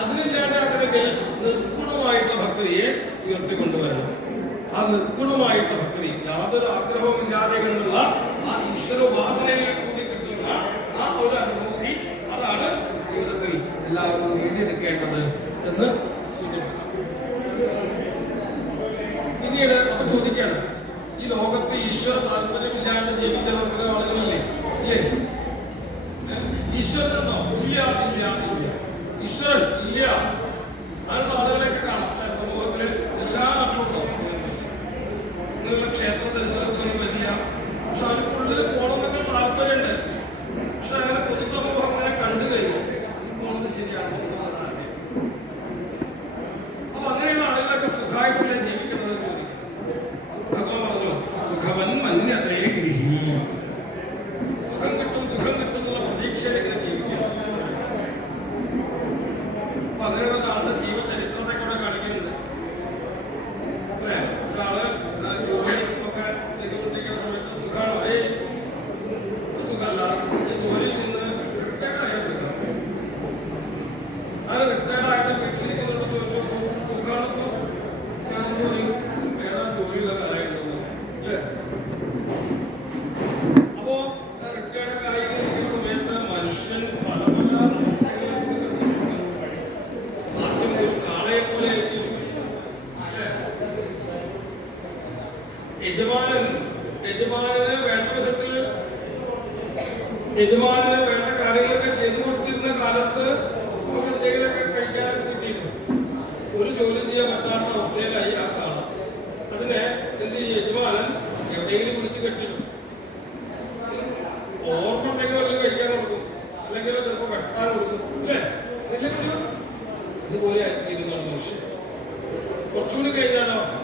അതിനില്ലാണ്ടാക്കണമെങ്കിൽ നിർഗുണമായിട്ടുള്ള ഭക്തിയെ ഉയർത്തിക്കൊണ്ടുവരണം. ആ നിർഗുണമായിട്ടുള്ള ഭക്തി യാതൊരു ആഗ്രഹവും ഇല്ലാതെ കൊണ്ടുള്ള ആ ഈശ്വരോപാസനയിൽ കൂടി കിട്ടുന്ന ആ ഒരു അനുഭൂതി അതാണ് ജീവിതത്തിൽ എല്ലാവരും നേടിയെടുക്കേണ്ടത് എന്ന് പിന്നീട് അപ്പൊ ചോദിക്കാണ് ഈ ലോകത്ത് ഈശ്വര താല്പര്യമില്ലാണ്ട് യജമാനൻ യജമാനന് വേണ്ട വിധത്തിൽ യജമാനന് വേണ്ട കാര്യങ്ങളൊക്കെ ചെയ്തു കൊടുത്തിരുന്ന കാലത്ത് എവിടെയെങ്കിലും വിളിച്ച് കെട്ടിടും. ഓർമ്മ ഉണ്ടെങ്കിൽ വല്ലതും കഴിക്കാൻ കൊടുക്കും. അല്ലെങ്കിൽ ചിലപ്പോൾ വെട്ടാൻ കൊടുക്കും. അല്ലേ? അല്ലെങ്കിൽ ഇതുപോലെ ആയിത്തീരുന്ന മനുഷ്യൻ. കുറച്ചുകൂടി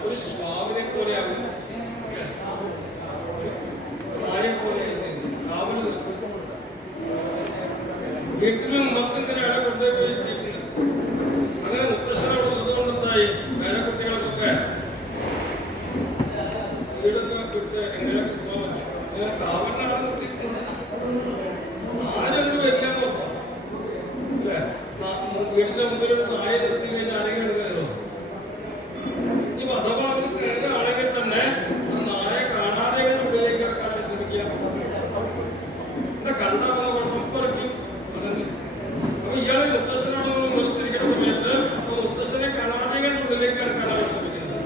ഒരു സ്വാമിനെ പോലെ കാവൽ നിൽക്കും. വീട്ടിലും ഉമ്മർത്തിന്റെ ഇട കൊണ്ടുപോയി അങ്ങനെ മുത്തശ്ശനോട് ഉള്ളത് വീടിന്റെ മുമ്പിൽ ഒരു നായ നിർത്തി കഴിഞ്ഞാൽ ആരെങ്കിലും എടുക്കാമോ ഇനി അഥവാ അവർ കയറുകയാണെങ്കിൽ തന്നെ നായ കാണാതെ ഉള്ളിലേക്ക് കിടക്കാൻ ശ്രമിക്കാം എന്താ കണ്ടാ വന്ന കുഴപ്പം. കുറയ്ക്കും അതന്നെ അപ്പൊ ഇയാളെ മുത്തശ്ശനോട് നിർത്തിരിക്കുന്ന സമയത്ത് മുത്തശ്ശനെ കാണാതെ ഉള്ളിലേക്ക് കിടക്കാനാണ് ശ്രമിക്കുന്നത്.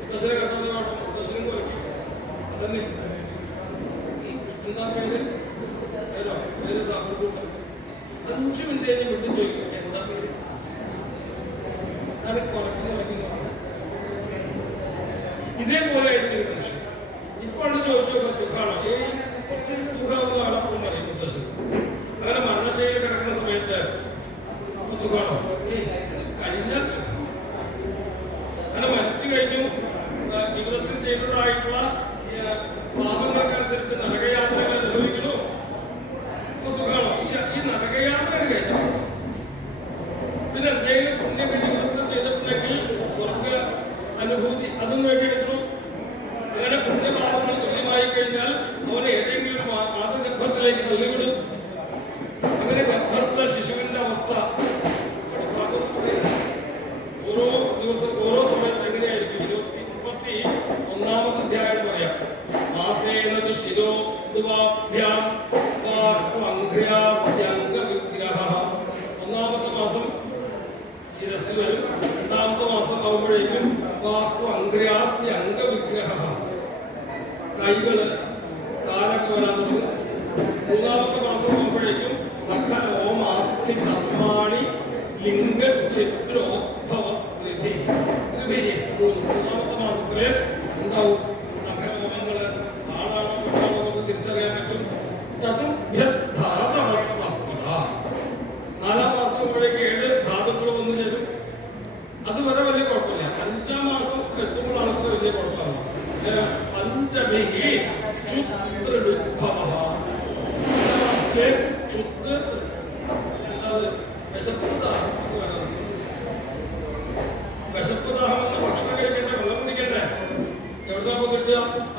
മുത്തശ്ശനെ കണ്ടാതെ കുഴപ്പം. മുത്തശ്ശനും കുറയ്ക്കും അതന്നെ. എന്താ പേര്? പേരോ? പേര് ഇതാ അപ്പുറത്തോട്ട്. അഞ്ചു മിനിറ്റ് കഴിഞ്ഞ് വീണ്ടും ചോദിക്കും എന്താ പേര്? അത് കുറയ്ക്കുന്നു ഇതേപോലെ ആയിത്തീരും മനുഷ്യൻ. ഇപ്പോൾ ചോദിച്ചു സുഖമാണോ ഏയ് കുറച്ചൊക്കെ പറയും മുത്തശ്ശൻ. അങ്ങനെ മരണശൈലി കിടക്കുന്ന സമയത്ത് സുഖമാണോ? കഴിഞ്ഞാൽ അങ്ങനെ മരിച്ചു കഴിഞ്ഞു. ജീവിതത്തിൽ ചെയ്തതായിട്ടുള്ള പാപങ്ങൾക്കനുസരിച്ച് നരകയാത്രകൾ അനുഭവിക്കണു അപ്പൊ സുഖമാണോ ഇല്ല ഈ നരകയാത്ര കഴിഞ്ഞ സുഖം പിന്നെ എന്തെങ്കിലും പുണ്യൊക്കെ ജീവിതത്തിൽ ചെയ്തിട്ടുണ്ടെങ്കിൽ സ്വർഗ അനുഭൂതി അതും നേടിയെടുക്കണം. അങ്ങനെ പുണ്യപാപങ്ങൾ തുല്യമായി കഴിഞ്ഞാൽ അവനെ ഏതെങ്കിലും മാതൃഗർഭത്തിലേക്ക് തള്ളിവിടും. അങ്ങനെ ഗർഭസ്ഥ ശിശുവിന്റെ അവസ്ഥ. ഓരോ ദിവസം ഓരോ സമയത്ത് എങ്ങനെയായിരിക്കും? ഇരുപത്തി മുപ്പത്തി ഒന്നാമത്തെ അധ്യായം പറയാം. മാസേനതു ശിരോ ദ്വാഭ്യാം ബാഹ്വംഘ്രാഭ്യംഗ വിഗ്രഹ ഒന്നാമത്തെ മാസം ശിരസിൽ വരും. രണ്ടാമത്തെ മാസം ആകുമ്പോഴേക്കും ബാഹ്വംഘ്രാദ്യ അംഗവിഗ്രഹ കൈകൾ കാലൊക്കെ വരാൻ തുടങ്ങും മൂന്നാമത്തെ മാസം ആകുമ്പോഴേക്കും നഖ ലോമാസ്ഥി ത്രിഭിഹി. മൂന്ന്. മൂന്നാമത്തെ മാസത്തിൽ എന്താവും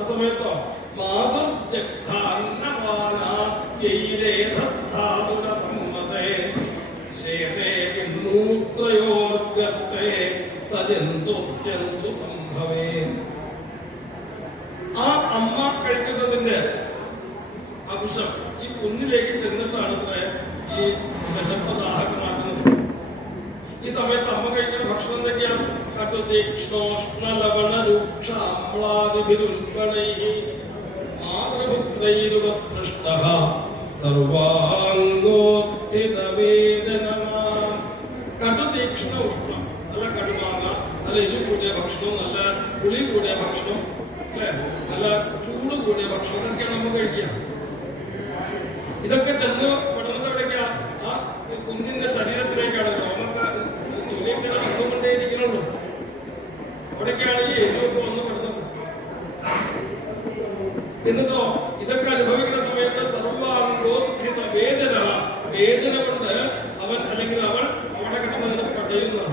സമയത്തോ? മാതൃ സമ്മതേ ശേതേ മൂത്രയോർഗത്തെ സജന്തു ജന്തു സംഭവേ. ആ അമ്മ കഴിക്കുന്നതിന്റെ അംശം ഈ കുഞ്ഞിലേക്ക് ചെന്നിട്ടാണ് ഈ വിശപ്പ് ദാഹകമാക്കുന്നത് ഈ സമയത്ത് അമ്മ കഴിക്കുന്ന ഭക്ഷണം എന്തൊക്കെയാണ്? കടുതീക്ഷ്ണോഷ്ണ ലവണ രൂക്ഷ അമ്ലാദിഭിരുൽപ്പണൈ മാതൃഭുക്തൈരുപസ്പൃഷ്ട സർവാംഗോത്ഥിത വേദനമാം കടുതീക്ഷ്ണ ഉഷ്ണം നല്ല കടുമാങ്ങ നല്ല എരിവ് കൂടിയ ഭക്ഷണം നല്ല പുളി കൂടിയ ഭക്ഷണം അല്ലേ? നല്ല ചൂട് കൂടിയ ഭക്ഷണം ഇതൊക്കെയാണ് നമ്മൾ കഴിക്കുക. ഇതൊക്കെ ചെന്ന് എവിടേക്കാ? ആ കുഞ്ഞിന്റെ ശരീരത്തിലേക്കാണ്. രോമൊക്കെ തൊലിയൊക്കെ നടന്നുകൊണ്ടേ ഇരിക്കണുള്ളൂ. അവിടേക്കാണ് ഈ എരിവൊക്കെ വന്ന് പെടുന്നത് എന്നിട്ടോ ഇതൊക്കെ അനുഭവിക്കുന്ന സമയത്ത് സർവാംഗോചിത വേദന വേദന കൊണ്ട് അവൻ അല്ലെങ്കിൽ അവൾ അവിടെ കിടന്നതിന് പടയുന്നതാണ്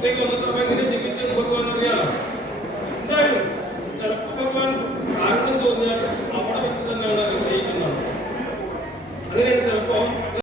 പ്രത്യേകത അവരങ്ങനെ